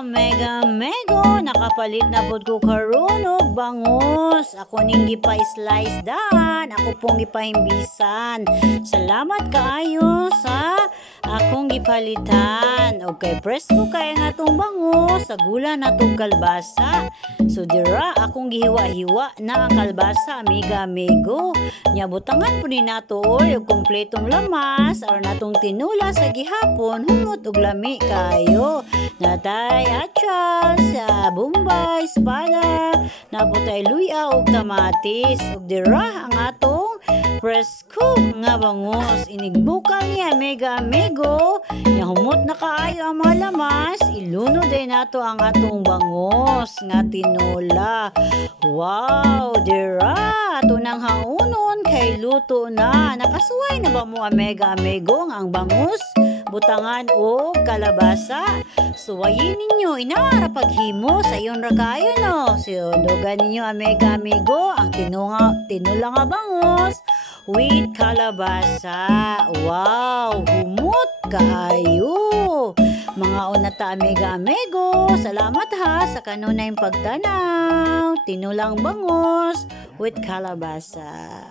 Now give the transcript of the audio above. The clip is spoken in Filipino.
Mega Mego, nakapalit na pod ko karon og bangus. Ako ning gipa-slice dan, ako pong gipahimbisan. Salamat kaayo sa akong gipalitan. Okay, presko kay nga tong bangus, sa gula na tong kalbasa. So dira akong gihiwa-hiwa na ang kalbasa, Mega Mego. Nya butangan po ni nato og kompletong lamas or natong tinula sa gihapon, humot og lami kayo. Natay achal sa Bombay, espada, naputay luya og kamatis. Ug dira ang atong presko nga bangus. Inigbukal niya Mega Mego. Nya humot na kaayo ang mga lamas. Iluno din nato ang atong bangus nga tinula. Wow, dira ato nang haunon kay luto na. Nakasuway na ba mo ang Mega Mego nga ang bangus, butangan o kalabasa? Suwayin ninyo inaara paghimo sa iyon ra kayo no. Siundugan ninyo ang Mega Mego ang tinula nga bangus with kalabasa. Wow, humot kaayo. Mga unata Mega Mego, salamat ha sa kanunay pagtanaw. Tinulang bangus with kalabasa.